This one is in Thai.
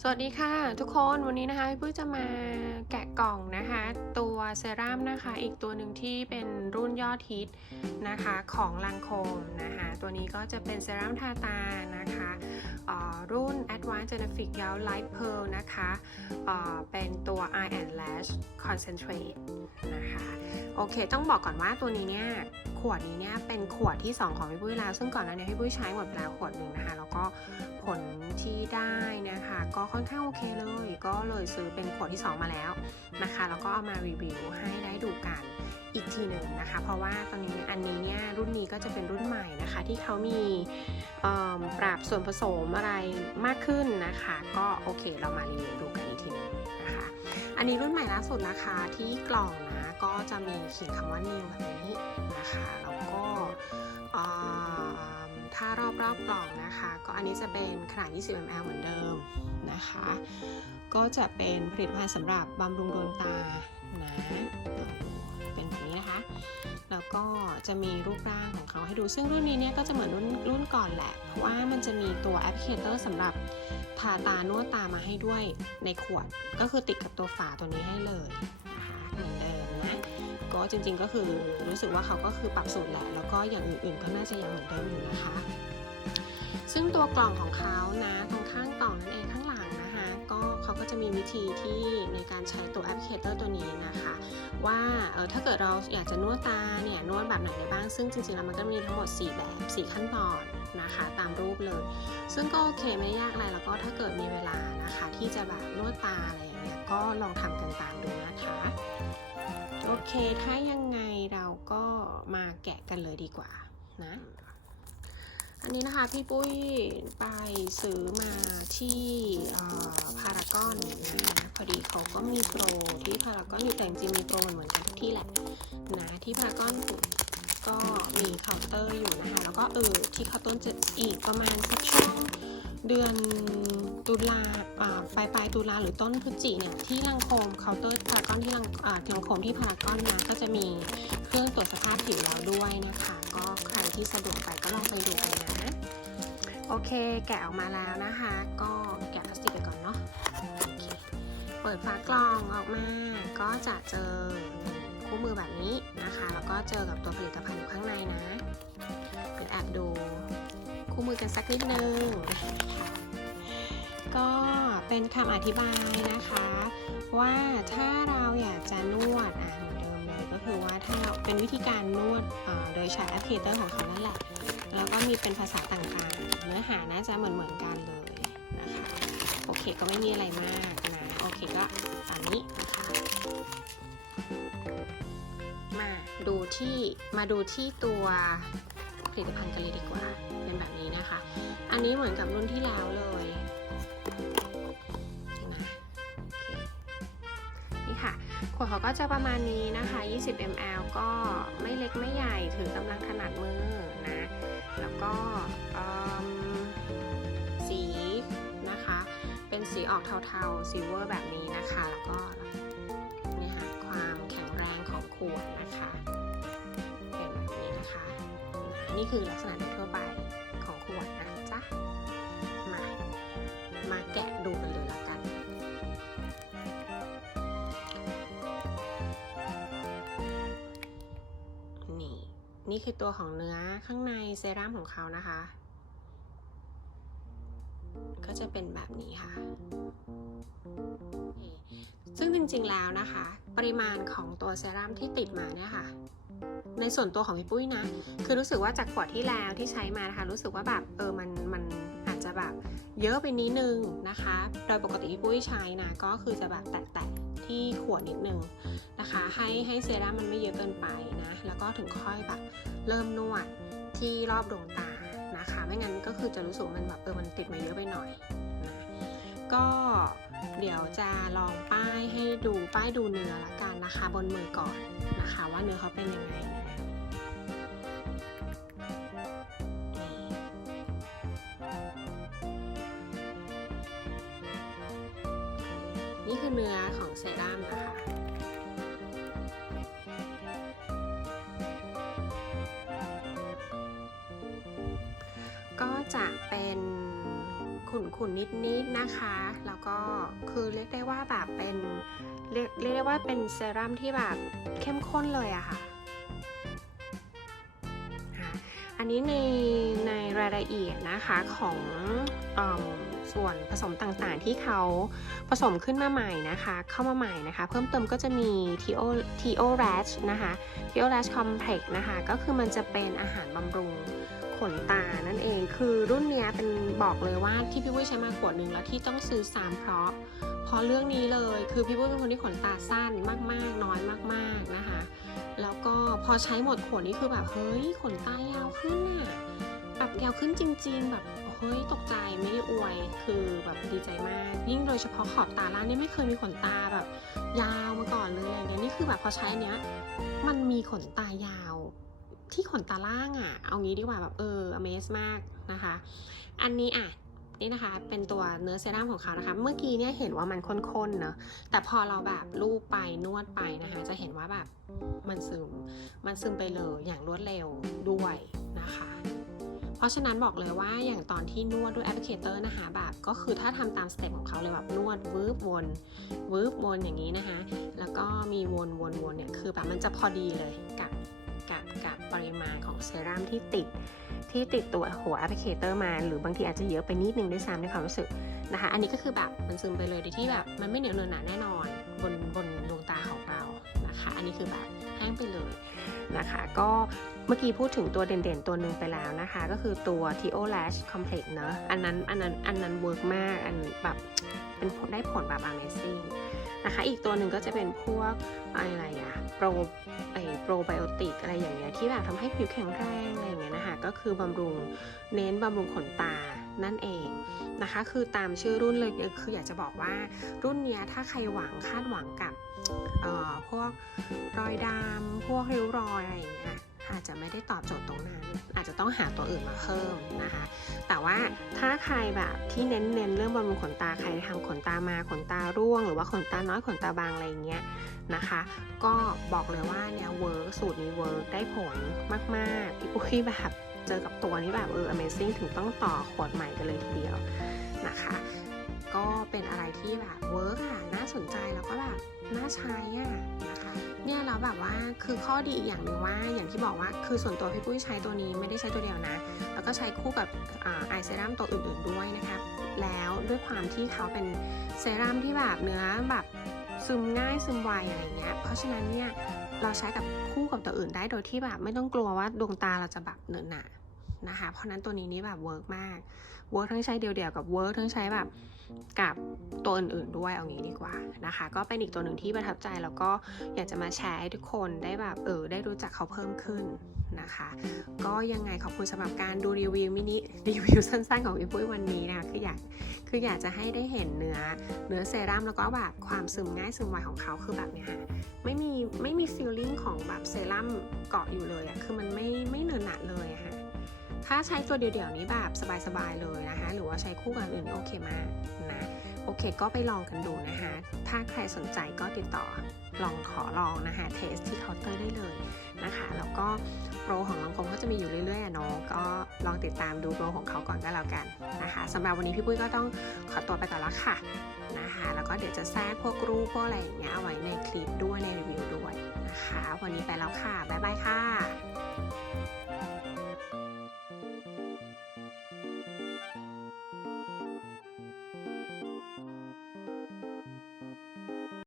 สวัสดีค่ะทุกคนวันนี้นะคะพี่ปุ้ยจะมาแกะกล่องนะคะ ตัวเซรั่มนะคะ อีกตัวหนึ่งที่เป็นรุ่นยอดฮิตนะคะของลังโคมนะคะ ตัวนี้ก็จะเป็นเซรั่มทาตานะคะ รุ่น Advanced Generic Gel Light Pearl นะคะเอ่อเป็นตัว Eye and Lash Concentrate นะคะโอเค ต้องบอกก่อนว่าตัวนี้เนี่ยขวดนี้เนี่ยเป็นขวดที่ 2 ของพี่ปุ้ยแล้ว ซึ่งก่อนหน้านี้พี่ปุ้ยใช้หมดไปแล้วขวดหนึ่งนะคะ แล้วก็ผลที่ได้นะคะ ก็ค่อนข้างโอเคเลย ก็เลยซื้อเป็นขวดที่ 2 มาแล้วนะคะ แล้วก็เอามารีวิวให้ได้ดูกัน อีกทีหนึ่งนะคะ เพราะว่าตอนนี้อันนี้เนี่ยรุ่นนี้ก็จะเป็นรุ่นใหม่นะคะ ที่เขามีปรับส่วนผสมอะไรมากขึ้นนะคะ ก็โอเคเรามารีวิวดูกันอีกทีหนึงนะคะ อันนี้รุ่นใหม่ล่าสุดนะคะที่กล่องนะก็จะมีเขียนคำว่า new แบบนี้นะคะแล้วก็ถ้ารอบรอบๆกล่องนะคะ ก็อันนี้จะเป็นขนาด 20 ml เหมือนเดิมนะคะ ก็จะเป็นผลิตภัณฑ์สำหรับบำรุงดวงตานะ ก็จะมีรูปร่างของเขาให้ดู ซึ่งรุ่นนี้เนี่ยก็จะเหมือนรุ่นรุ่นก่อนแหละ เพราะว่ามันจะมีตัวแอปพลิเคเตอร์สำหรับทาตานวดตามาให้ด้วยในขวด ก็คือติดกับตัวฝาตัวนี้ให้เลยนะคะเหมือนเดิมนะ ก็จริงๆก็คือรู้สึกว่าเขาก็คือปรับสูตรแหละ แล้วก็อย่างอื่นๆก็น่าจะยังเหมือนเดิมอยู่นะคะ ซึ่งตัวกล่องของเขานะตรงข้างกล่องนั่นเองข้างหลัง ก็เขาก็จะมีวิธีที่ในการใช้ตัวแอปพลิเคเตอร์ตัวนี้นะคะ ว่าเออถ้าเกิดเราอยากจะนวดตาเนี่ยนวดแบบไหนได้บ้าง ซึ่งจริงๆแล้วมันก็มีทั้งหมด 4 แบบ 4 ขั้นตอนนะคะตามรูปเลย ซึ่งก็โอเคไม่ยากอะไรแล้วก็ถ้าเกิดมีเวลานะคะ ที่จะแบบนวดตาอะไรอย่างเงี้ยก็ลองทำกันตามดูนะคะโอเค ถ้ายังไงเราก็มาแกะกันเลยดีกว่านะ อันนี้นะคะพี่ปุ้ยไปซื้อมาที่พารากอนนะพอดีเขาก็มีโปรที่พารากอนอยู่แต่จริงมีโปรเหมือนกันทุกที่แหละนะที่พารากอนก็มีเคาน์เตอร์อยู่นะคะแล้วก็เออที่เคาน์เตอร์จะอีกประมาณสักช่วงเดือนตุลาอ่าปลายปลายตุลาหรือต้นพฤศจิเนี่ยที่ลังโคมเคาน์เตอร์พารากอนที่ลังอ่าลังโคมที่พารากอนนะก็จะมีเครื่องตรวจสภาพผิวแล้วด้วยนะคะ ก็ ที่สะดวกไปก็ลองไปดูกันนะโอเค แกะออกมาแล้วนะคะ ก็แกะพลาสติกไปก่อนเนาะโอเคเปิดฝากล่องออกมา ก็จะเจอคู่มือแบบนี้นะคะ แล้วก็เจอกับตัวผลิตภัณฑ์อยู่ข้างในนะเดี๋ยวแอบดูคู่มือกันสักนิดนึงก็เป็นคำอธิบายนะคะ ว่าถ้าเราอยากจะนวด มเลยก็คือว่าถ้าเป็นวิธีการนวดโดยใช้แอปพลิเคเตอร์ของเขานั่นแหละ แล้วก็มีเป็นภาษาต่างๆ เนื้อหาน่าจะเหมือนเหมือนๆกันเลยนะคะโอเคก็ไม่มีอะไรมากนะโอเคก็ตามนี้นะคะมาดูที่มาดูที่ตัวผลิตภัณฑ์กันเลยดีกว่าเป็นแบบนี้นะคะ อันนี้เหมือนกับรุ่นที่แล้วเลย วดเขาก็จะประมาณนี้นะคะ 20 ml ก็ไม่เล็กไม่ใหญ่ถือกำลังถนัดมือนะ แล้วก็สีนะคะ เป็นสีออกเทาๆซิลเวอร์แบบนี้นะคะ แล้วก็นี่ค่ะความแข็งแรงของขวดนะคะ เป็นแบบนี้นะคะ นี่คือลักษณะโดยทั่วไปของขวดนะจ๊ะ มา มาแกะดู นี่คือตัวของเนื้อข้างในเซรั่มของเขานะคะ ก็จะเป็นแบบนี้ค่ะ ซึ่งจริงๆแล้วนะคะ ปริมาณของตัวเซรั่มที่ติดมาเนี่ยค่ะ ในส่วนตัวของพี่ปุ้ยนะ คือรู้สึกว่าจากขวดที่แล้วที่ใช้มานะคะ รู้สึกว่าแบบเออมันมันอาจจะแบบเยอะไปนิดนึงนะคะ โดยปกติพี่ปุ้ยใช้นะก็คือจะแบบแตะ ที่ขวดนิดนึงนะคะ ให้ให้เซรั่มมันไม่เยอะเกินไปนะ แล้วก็ถึงค่อยแบบเริ่มนวดที่รอบดวงตานะคะ ไม่งั้นก็คือจะรู้สึกมันแบบเออมันติดมาเยอะไปหน่อยนะก็เดี๋ยวจะลองป้ายให้ดูป้ายดูเนื้อละกันนะคะ บนมือก่อนนะคะ ว่าเนื้อเขาเป็นยังไงนะ ของเซรั่มนะคะก็จะเป็นขุ่นขุ่นนิดนิดๆนะคะ แล้วก็คือเรียกได้ว่าแบบเป็นเรียกเรียกได้ว่าเป็นเซรั่มที่แบบเข้มข้นเลยอะคะ่ะ อันนี้ในในรายละเอียดนะคะของอส่วนผสมต่างๆ ที่เขาผสมขึ้นมาใหม่นะคะ เข้ามาใหม่นะคะ เพิ่มเติมก็จะมี TO TO Rash นะคะ TO Rash Complex นะคะ ก็คือมันจะเป็นอาหารบำรุง ขนตานั่นเอง คือรุ่นเนี้ยเป็นบอกเลยว่าที่พี่วุ้ยใช้มาขวดหนึ่งแล้วที่ต้องซื้อซ้ำเพราะเพราะเรื่องนี้เลยคือพี่วุ้ยเป็นคนที่ขนตาสั้นมากๆ น้อยมากๆนะคะ แล้วก็พอใช้หมดขวดนี้คือแบบเฮ้ยขนตายาวขึ้นน่ะแบบยาวขึ้นจริง ๆ แบบเฮ้ยตกใจไม่ได้อวย คือแบบดีใจมาก ยิ่งโดยเฉพาะขอบตาล่างนี่ไม่เคยมีขนตาแบบ ยาวมาก่อนเลยอะไรเงี้ยนี่คือแบบพอใช้อันเนี้ยมันมีขนตายาว ที่ขนตาล่างอะ่ะ เอางี้ดีกว่าแบบเออ amaze มากนะคะ อันนี้อะนี่นะคะ เป็นตัวเนื้อเซรั่มของเขานะคะ เมื่อกี้เนี่ยเห็นว่ามันข้นๆเนอะแต่พอเราแบบลูบไปนวดไปนะคะ จะเห็นว่าแบบมันซึม มันซึมไปเลยอย่างรวดเร็วด้วยนะคะ เพราะฉะนั้นบอกเลยว่าอย่างตอนที่นวดด้วยแอปพลิเคเตอร์นะคะ แบบก็คือถ้าทำตามสเต็ปของเขาเลยแบบนวดวืบวนวืบวนอย่างนี้นะคะ แล้วก็มีวนวนวนเนี่ยคือแบบมันจะพอดีเลยกับ กับกับปริมาณของเซรั่มที่ติดที่ติดตัวหัวแอปพลิเคเตอร์มา หรือบางทีอาจจะเยอะไปนิดนึงด้วยซ้ำในความรู้สึกนะคะ อันนี้ก็คือแบบมันซึมไปเลยโดยที่แบบมันไม่เหนียวเนอะหนาแน่นอนบนบนดวงตาของเรานะคะ อันนี้คือแบบแห้งไปเลยนะคะ ก็เมื่อกี้พูดถึงตัวเด่นๆ ตัวหนึ่งไปแล้วนะคะ ก็คือตัว T.O. Lash Complex เนอะอันนั้นอันนั้นอันนั้นเวิร์กมากอันแบบเป็นได้ผลแบบ amazing นะคะ อีกตัวหนึ่งก็จะเป็นพวกอะไรอะโปรไอโปรไบโอติกอะไรอย่างเงี้ยที่แบบทำให้ผิวแข็งแรงอะไรอย่างเงี้ยนะคะก็คือบำรุงเน้นบำรุงขนตานั่นเองนะคะ คือตามชื่อรุ่นเลยคืออยากจะบอกว่ารุ่นเนี้ยถ้าใครหวังคาดหวังกับเอ่อพวกรอยดำพวกริ้วรอยอะไรอย่างเงี้ย อาจจะไม่ได้ตอบโจทย์ตรงนั้น อาจจะต้องหาตัวอื่นมาเพิ่มนะคะ แต่ว่าถ้าใครแบบที่เน้นเน้นเรื่องบำรุงขนตาใครทำขนตามาขนตาร่วง หรือว่าขนตาน้อยขนตาบางอะไรเงี้ยนะคะ ก็บอกเลยว่าเนี่ยเวิร์กสูตรนี้เวิร์กได้ผลมากๆพี่ปุ้ยแบบเจอกับตัวนี้แบบเออ amazing ถึงต้องต่อขวดใหม่กันเลยทีเดียวนะคะ ก็เป็นอะไรที่แบบเวิร์กอะน่าสนใจแล้วก็แบบ น่าใช้อะนะคะเนี่ยแล้วแบบว่าคือข้อดีอีกอย่างหนึ่งว่าอย่างที่บอกว่าคือส่วนตัวพี่ปุ้ยใช้ตัวนี้ไม่ได้ใช้ตัวเดียวนะ แล้วก็ใช้คู่กับไอเซรั่มตัวอื่นๆด้วยนะคะแล้วด้วยความที่เขาเป็นเซรั่มที่แบบเนื้อแบบซึมง่ายซึมไวอะไรเงี้ยเพราะฉะนั้นเนี่ยเราใช้กับคู่กับตัวอื่นได้โดยที่แบบไม่ต้องกลัวว่าดวงตาเราจะแบบเหนอหนะ นะคะ เพราะนั้นตัวนี้นี่แบบเวิร์กมาก เวิร์กทั้งใช้เดี่ยวๆกับเวิร์กทั้งใช้แบบกับตัวอื่นๆด้วยเอางี้ดีกว่านะคะ ก็เป็นอีกตัวหนึ่งที่ประทับใจแล้วก็อยากจะมาแชร์ให้ทุกคนได้แบบเออได้รู้จักเขาเพิ่มขึ้นนะคะ ก็ยังไงขอบคุณสำหรับการดูรีวิวมินิรีวิวสั้นๆของพี่ปุ้ยวันนี้นะคะคืออยากคืออยากจะให้ได้เห็นเนื้อเนื้อเซรั่มแล้วก็แบบความซึมง่ายซึมไวของเขาคือแบบเนี้ยค่ะไม่มีไม่มีฟีลลิ่งของแบบเซรั่มเกาะอยู่เลยอะคือมันไม่ไม่เนินหนักเลยอะค่ะ ถ้าใช้ตัวเดี่ยวๆนี้แบบสบายๆเลยนะคะ หรือว่าใช้คู่กับอื่นโอเคมากนะ โอเคก็ไปลองกันดูนะคะ ถ้าใครสนใจก็ติดต่อลองขอลองนะคะเทสที่เคาน์เตอร์ได้เลยนะคะ แล้วก็โปรของลังคมก็จะมีอยู่เรื่อยๆเนาะก็ลองติดตามดูโปรของเขาก่อนก็แล้วกันนะคะสำหรับวันนี้พี่ปุ้ยก็ต้องขอตัวไปก่อนละค่ะนะคะ แล้วก็เดี๋ยวจะแทรกพวกรูปพวกอะไรอย่างเงี้ยเอาไว้ในคลิปด้วยในรีวิวด้วยนะคะ วันนี้ไปแล้วค่ะบ๊ายบายค่ะ